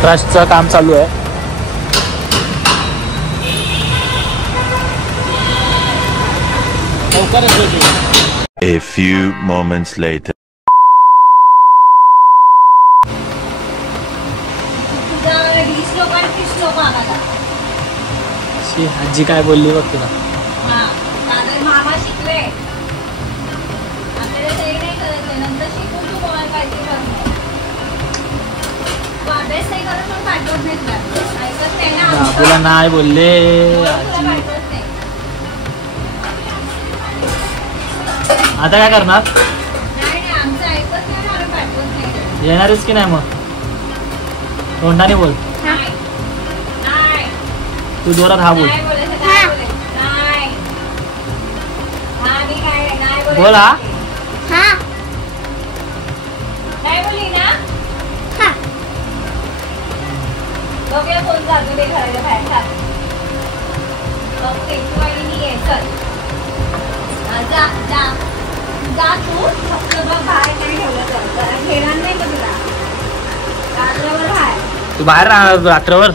ट्रस्टचं काम चालू आहे. A few moments later. आजी काय बोलली बघ तुला. मामा शिकले आपल्याला ते नाही करायचं, नंतर शिकून तू कोणाला पाहिजे अभ्यास नाही करत पण पाठवत नाही. तुला नाही बोलले आता काय करणार. आमचं ऐकत नाही, आम्ही पाठवत नाही. येणारच की नाही मग तोंडाने बोल. तू जोरात हा बोल. बोल हा. काय बोलली ना. बघूया फोन जातो ते घराच्या बाहेर खात. ओके तू आणि मी ये चल. जा जा जा तू फक्त बघ बाहेर नाही ठेवलं तर जरा घेणार नाही का तुला. रात्रभर बाहेर. तू बाहेर राहणार रात्रभर.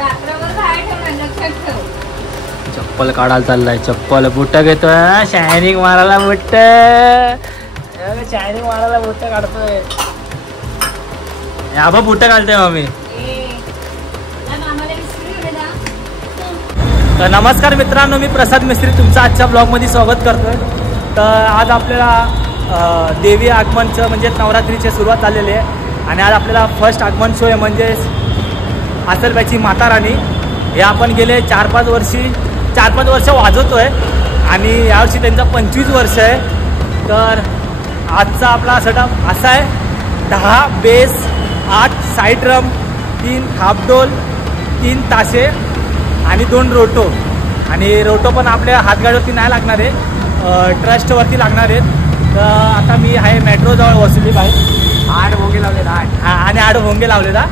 रात्रभर बाहेर ठेवणार लक्षात ठेव. चप्पल काढायला चाललाय. चप्पल बुट घेतोय. शायनिंग मारायला बुट. शायनिंग मारायला बुट काढतोय. या बा बुट घालतोय मम्मी. तर नमस्कार मित्रांनो, मी प्रसाद मिस्त्री तुमचं आजच्या ब्लॉगमध्ये स्वागत करतोय. तर आज आपल्याला देवी आगमनचं म्हणजे नवरात्रीची सुरुवात झालेली आहे आणि आज आपल्याला फर्स्ट आगमन शो आहे म्हणजे आसलबाईची माता राणी. हे आपण गेले 4-5 वर्ष वाजवतोय आणि यावर्षी त्यांचं 25 वर्ष आहे. तर आजचा आपला सेटअप असा आहे: 10 बेस, 8 साईड ड्रम, 3 थापडोल, 3 ताशे आणि 2 रोटो. आणि रोटो पण आपल्या हातगाडीवरती नाही लागणार आहे, ट्रस्टवरती लागणार आहेत. तर आता मी आहे मेट्रोजवळ वसुली बाई. 8 भोंगे लावले. आणि 8 भोंगे लावलेला.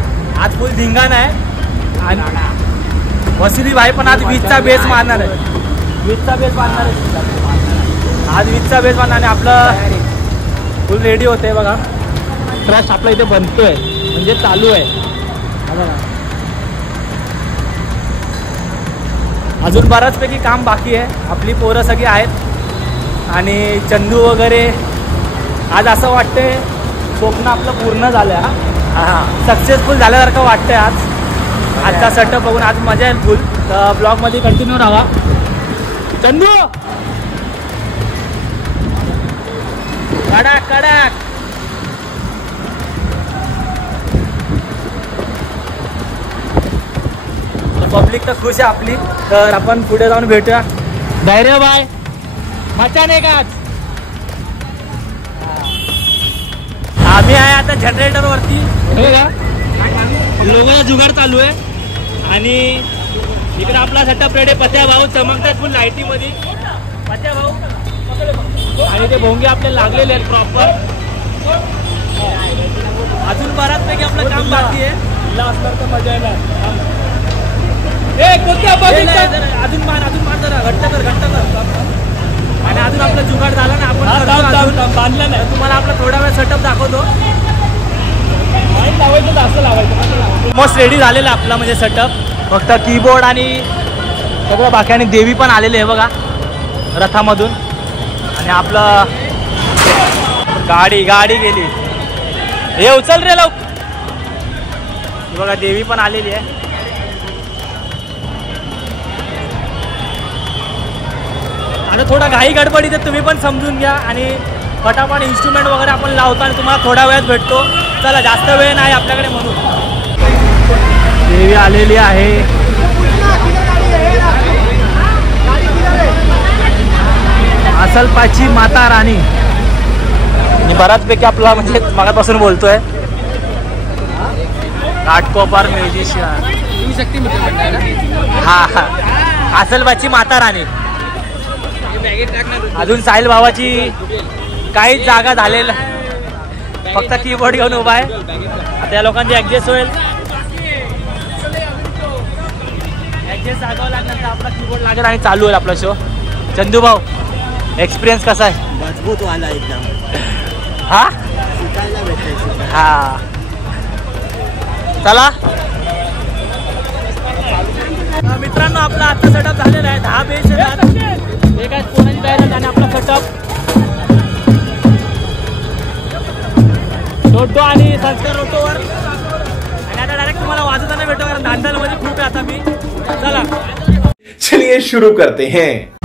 आज फुल धिंगाणा आहे आणि वसुली भाई पण आज 20चा बेस मारणार आहे. 20चा बेस मारणार आहे आज. 20चा बेस मारणार आणि आपलं फुल रेडी होते बघा. ट्रस्ट आपला इथे बनतोय म्हणजे चालू आहे बघा. अजून बऱ्याचपैकी काम बाकी आहे. आपली पोरं सगळी आहेत आणि चंदू वगैरे. आज असं वाटतंय स्वप्न आपलं पूर्ण झालं. सक्सेसफुल झाल्यासारखं वाटतंय आज. आजचा सेटअप बघून आज मजा येईल फुल. तर ब्लॉगमध्ये कंटिन्यू राहा. चंदू कडक कडक. पब्लिक तर खुश आहे आपली. तर आपण पुढे जाऊन भेटूया. धैर्य बाय मचा नाही का. आम्ही आहे आता जनरेटरवरती. लोकांना जुगाड चालू आहे आणि इकडे आपला सेटअप रेडी. पत्या भाऊ चमकतात फुल लाईटीमध्ये. पत्या भाऊ आणि ते भोंगे आपले लागलेले आहेत प्रॉपर. अजून बऱ्याचपैकी आपलं काम बाकी आहे. असणार तर मजा येणार. अजून मार जरा घट्ट कर. आणि अजून आपलं जुगाड झाला ना आपण बांधलं नाही. तुम्हाला आपला थोडा वेळ सेटअप दाखवतो. मस्त रेडी झालेला आपला म्हणजे सेटअप. फक्त कीबोर्ड आणि सगळं बाकी. आणि देवी पण आलेली आहे बघा रथामधून. आणि आपलं गाडी गेली. हे उचल रे लोक. बघा देवी पण आलेली आहे. आता थोडा घाई गडबडीत आहे, तुम्ही पण समजून घ्या. आणि फटाफट इन्स्ट्रुमेंट वगैरे आपण लावतो आणि तुम्हाला थोड्या वेळात भेटतो. चला जास्त वेळ नाही आपल्याकडे म्हणून. देवी आलेली आहे. आसलबाईची माता राणी. आणि बऱ्याचपैकी आपला म्हणजे मगापासून बोलतोय घाटकोपर म्युझिशियन. हा आसलबाईची माता राणी. अजून साहिल भावाची काहीच जागा झालेला, फक्त कीबोर्ड घेऊन उभा आहे. आता या लोकांची ऍडजस्ट होईल. ॲडजस्ट जागावं लागल्यानंतर आपला कीबोर्ड लागेल आणि चालू होईल आपला शो. चंदू भाऊ, एक्सपिरियन्स कसा आहे? मजबूत वाला एकदम. हा शिकायला भेटायचं. हा चला मित्रांनो, आपला आजचा सेटअप झालेला आहे. 10 बेंच एक आहे कोणाची तयारी आणि आपला सेटअप रोटो आणि संस्कार रोटोवर. आणि आता डायरेक्ट तुम्हाला वाजवताना भेटतो कारण दांडलमध्ये खूप आहे आता मी. चला चलिए शुरू करते हैं.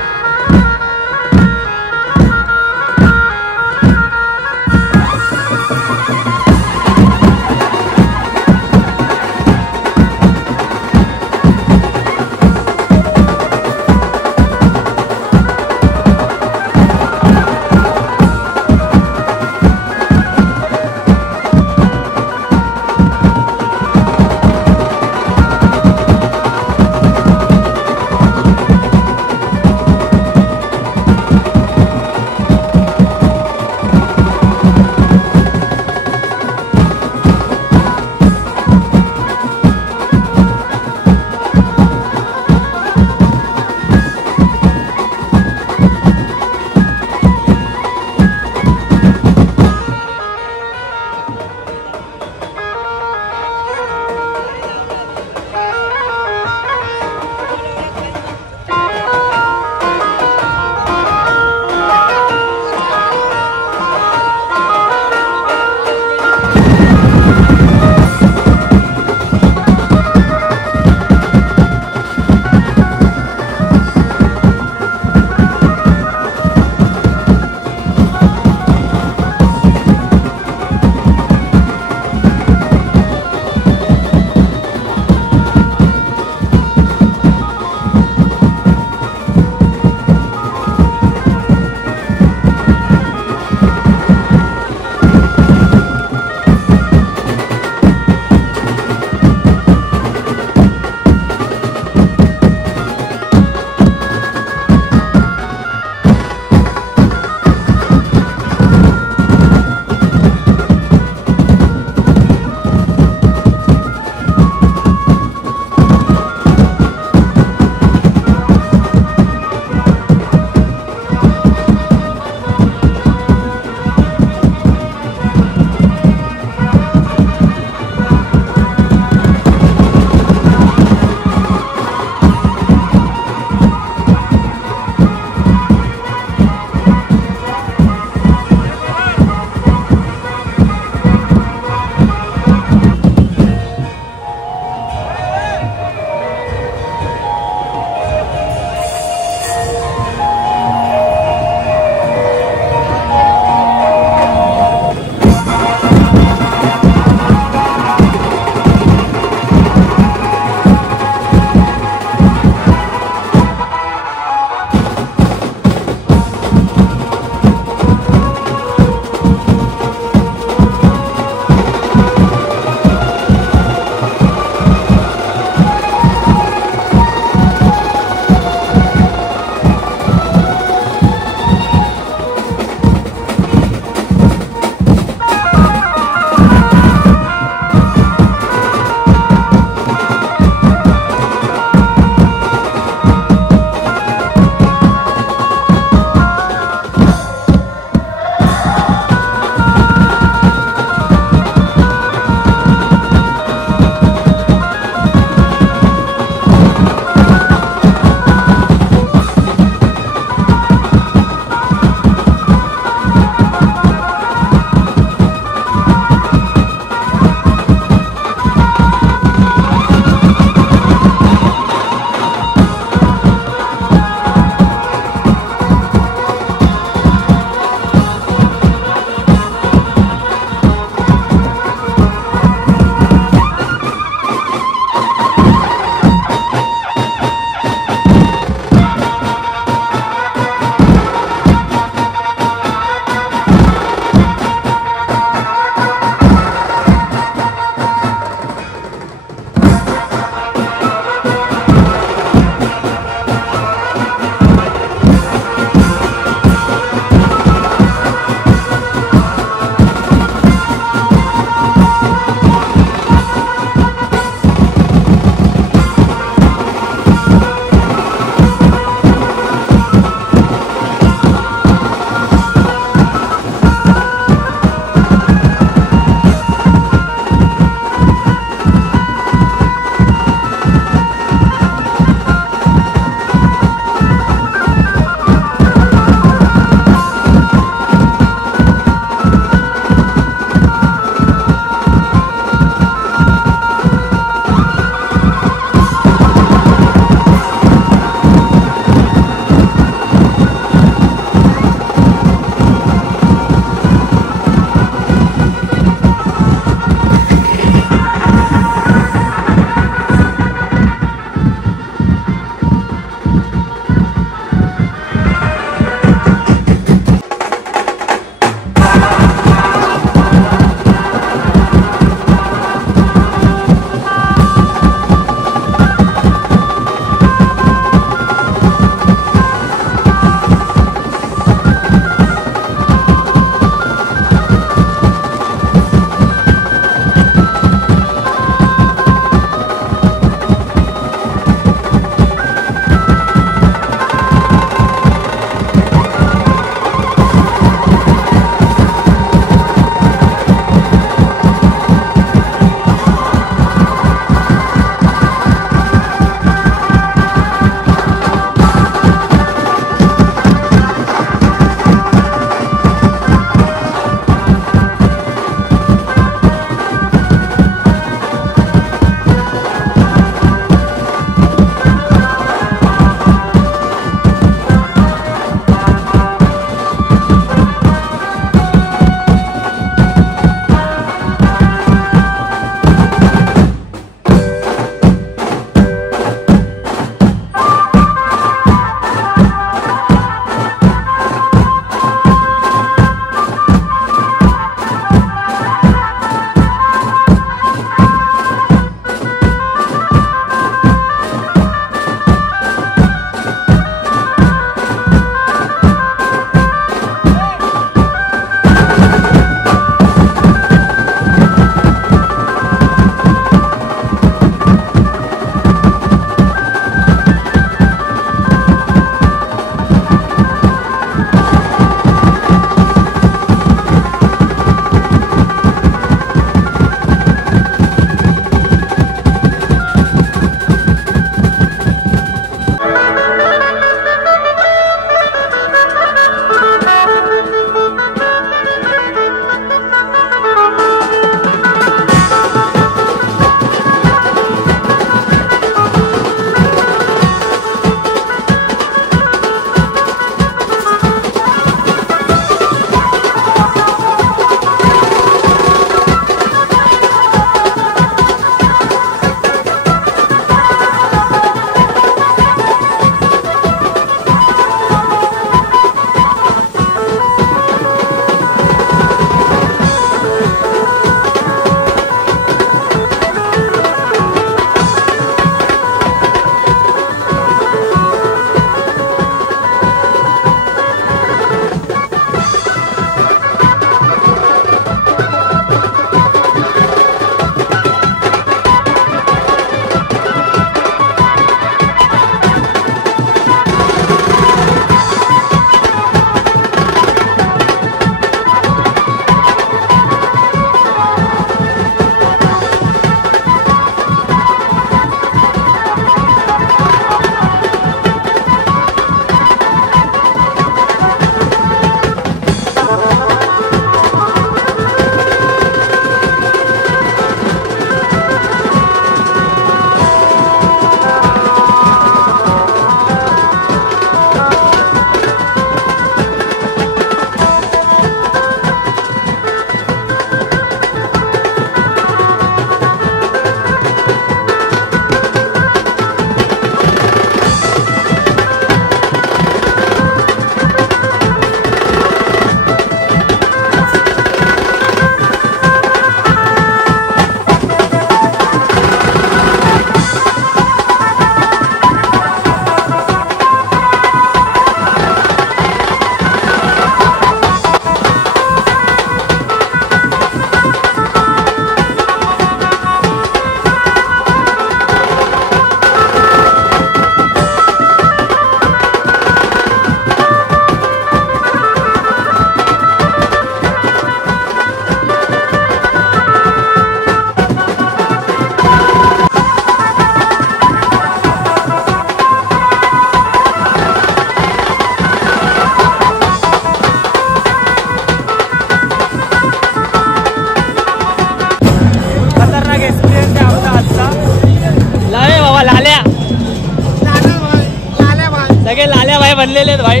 लाल्या भाई बनलेले आहेत भाई.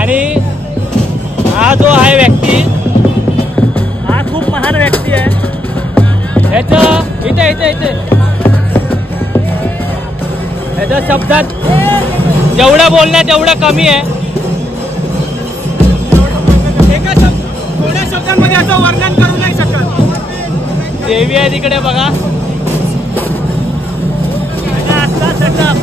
आणि हा जो आहे व्यक्ती हा खूप महान व्यक्ती आहे. ह्याचं इथे इथे इथे ह्याच्या शब्दात जेवढं बोलण्यात तेवढं कमी आहे. थोड्या शब्दांमध्ये असं वर्णन करू नाही शकत. देवी आहे तिकडे बघा. सेटअप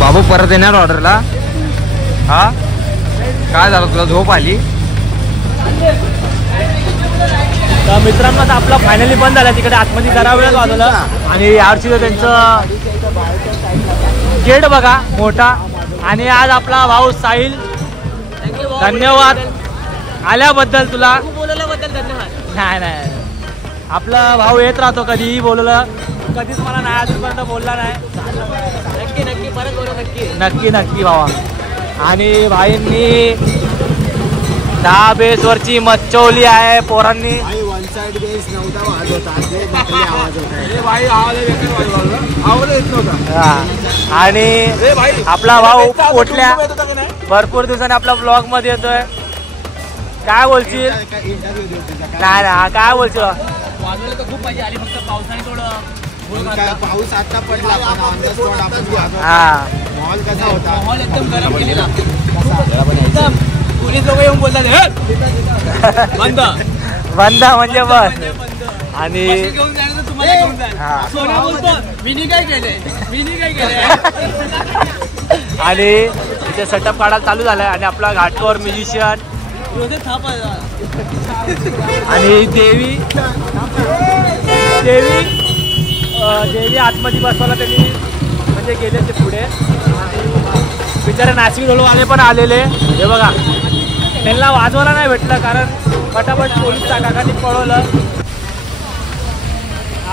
बाबू परत येणार ऑर्डरला. हा काय झालं तुला झोप आली? तर मित्रांनो आता आपला फायनली बंद झाला. तिकडे आतमध्ये जरा वेळच वाजवलं. आणि यावर्षी त्यांचं गेट बघा मोठा. आणि आज आपला भाऊ साहिल धन्यवाद आल्याबद्दल तुला. नाही नाही आपला भाऊ येत राहतो कधीही बोललं. कधीच मला नाही अजूनपर्यंत बोलला नाही. नक्की नक्की परत बोलू. नक्की नक्की नक्की भावा. आणि भाईंनी 10 बेसवरची मच्छवली आहे पोरांनी. वन साइड बेस नव्हता वाजवता आवाज होता. आणि आपला भाऊ पोटल्या भरपूर दिवसांनी आपला ब्लॉग मध्ये येतोय. काय बोलशील? नाही ना काय बोलशील? वाजवलं तर खूप मजा आली. फक्त पावसाने थोडं पाऊस आता पडला पण ऑन द स्पॉट आपण हा मॉल कसा होता? माहोल एकदम गरम केलेला. एकदम पोलीस लोक येऊन बोलतात बंद बंद म्हणजे बस. आणि घेऊन जाणार तर तुम्हाला घेऊन जाणार. सोना बोलतो मिनी काय केलंय मिनी काय केलंय. आणि इथे सेटअप काढायला चालू झालाय. आणि आपला घाटकोर म्युझिशियन आणि देवी देवी देवी आतमध्ये बसवायला त्यांनी म्हणजे गेले ते पुढे. बिचारे नाशिक ढोलवाले पण आलेले. हे बघा त्यांना वाजवायला नाही भेटलं कारण पटापट पोलीस टाकाकानी पळवलं.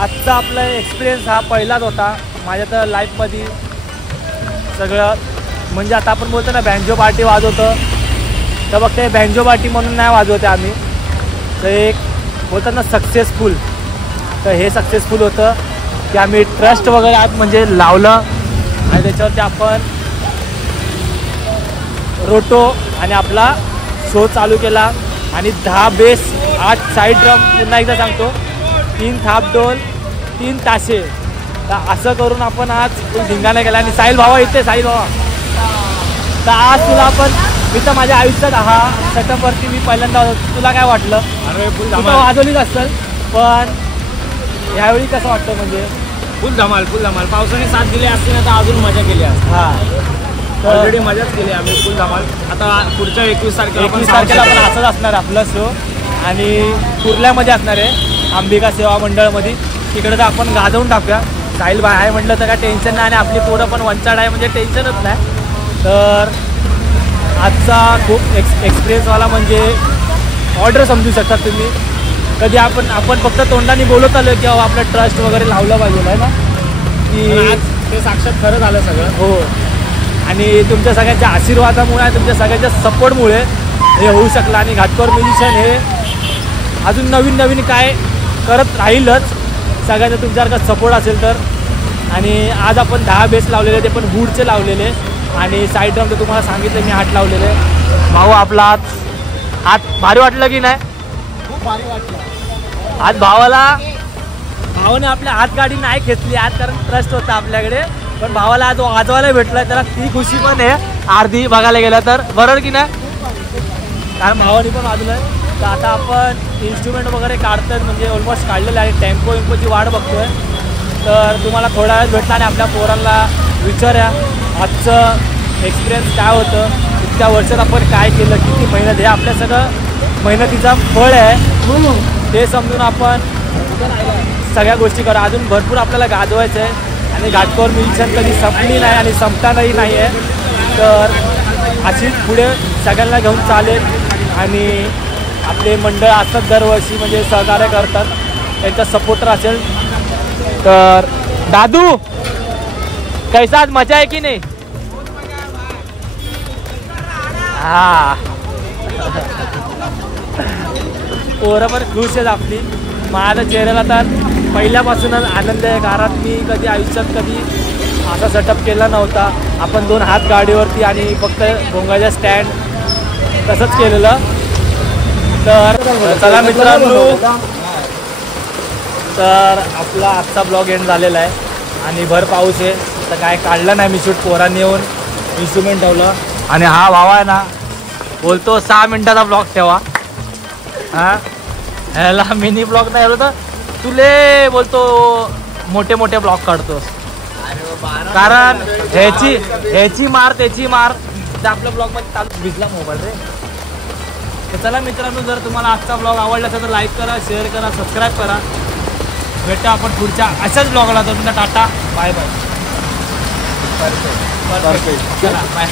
आजचा आपला एक्सपिरियन्स हा पहिलाच होता माझ्या तर लाईफमध्ये. सगळं म्हणजे आता आपण बोलतो ना बँजो पार्टी वाजवतो तर बघ ते बँजो पार्टी म्हणून नाही वाजवते आम्ही. तर एक बोलतात ना सक्सेसफुल. तर हे सक्सेसफुल होतं की आम्ही ट्रस्ट वगैरे आत म्हणजे लावलं. आणि त्याच्यावरती आपण रोटो आणि आपला शो चालू केला. आणि 10 बेस 8 साईड ड्रम. पुन्हा एकदा सांगतो 3 थाप डोल 3 ताशे. तर असं करून आपण आज धिंगाणा केला. आणि साहिल भावा इथे साहिल भावा. तर आज तुला आपण मी तर माझ्या आयुष्यात हा सेटअपवरती मी पहिल्यांदा तुला काय वाटलं? अरे फुल तुला वाजवलीच असेल पण ह्यावेळी कसं वाटतं? म्हणजे फुल धमाल फुल धमाल. पावसाने साथ दिली असते ना तर अजून मजा केली असते. हां ऑलरेडी मजाच केली आम्ही फुल धमाल. आता पुढच्या 21 तारखेला आपण असंच असणार आपलं शो. आणि कुर्ल्यामध्ये असणार आहे अंबिका सेवा मंडळमध्ये. तिकडे तर आपण गाजवून टाकूया. साहिल भाई आहे म्हटलं तर काय टेन्शन नाही. आणि आपली पोरं पण वंचाड आहे म्हणजे टेन्शनच नाही. तर आजचा खूप एक्सपिरियन्सवाला म्हणजे ऑर्डर समजू शकता तुम्ही. कधी आपण फक्त तोंडाने बोलत आलो की आपलं ट्रस्ट वगैरे लावलं पाहिजे आहे ना की ते साक्षात खरं झालं सगळं. हो. आणि तुमच्या सगळ्यांच्या आशीर्वादामुळे आणि तुमच्या सगळ्यांच्या सपोर्टमुळे हे होऊ शकलं. आणि घाटकोर म्युझिशियन हे अजून नवीन नवीन काय करत राहीलच सगळ्यांचा तुमच्यासारखा सपोर्ट असेल तर. आणि आज आपण 10 बेस लावलेले ते पण वूडचे लावलेले. आणि साईड ड्रम तर तुम्हाला सांगितलं मी 8 लावलेले. भाऊ आपला हात भारी वाटलं की नाही? खूप भारी वाटलं. आज भावाने आपल्या हात गाडी नाही घेतली आज कारण ट्रस्ट होता आपल्याकडे. पण भावाला आज वाजवायला भेटला त्याला ती खुशी पण आहे अर्धी बघायला गेलं तर. बरोबर की नाही? कारण भावाने पण वाजवलं. तर आता आपण इन्स्ट्रुमेंट वगैरे काढतोय, म्हणजे ऑलमोस्ट काढलेलं आहे. टेम्पोची वाट बघतोय. तर तुम्हाला थोडा वेळ भेटला आणि आपल्या पोरांना विचारूया आजचं एक्सपिरियन्स काय होतं, इतक्या वर्षात आपण काय केलं, किती मेहनत, हे आपल्या सगळं मेहनतीचा फळ आहे ते समजून आपण सगळ्या गोष्टी करू. अजून भरपूर आपल्याला गाजवायचं आहे आणि घाटकोर मिशन कधी संपली नाही आणि संपतानाही नाही आहे. तर अशीच पुढे सगळ्यांना घेऊन चालेल आणि आपले मंडळ असतात दरवर्षी म्हणजे सहकार्य करतात, त्यांचा सपोर्टर असेल. तर दादू कैसा आज मजा आहे की नाही? हा पोरं पण खुश आहेत आपली. माझ्या चेहऱ्याला तर पहिल्यापासूनच आनंद आहे, कारण मी कधी आयुष्यात कधी असा सेटअप केला नव्हता. आपण 2 हात गाडीवरती आणि फक्त भोंगाच्या स्टँड तसंच केलेलं. तर चला मित्रांनो, तर आपला आजचा ब्लॉग एंड झालेला आहे आणि भर पाऊस आहे. तर काय काढलं नाही मी शूट, पोरांनी येऊन इन्स्ट्रुमेंट ठेवलं. आणि हा भावा आहे ना बोलतो 6 मिनिटाचा ब्लॉग ठेवा. हां ह्याला मिनी ब्लॉग नाही होतं, तुले बोलतो मोठे मोठे ब्लॉग काढतोस, कारण ह्याची मार त्याची मार ते आपल्या ब्लॉगमध्ये चालू भिजला मोबाईल रे. तर चला मित्रांनो, जर तुम्हाला आजचा ब्लॉग आवडला असेल तर लाईक करा, शेअर करा, सबस्क्राईब करा. भेटू आपण पुढच्या अशाच ब्लॉगला. तर तुमचा टाटा, बाय बाय. परफेक्ट. चला बाय.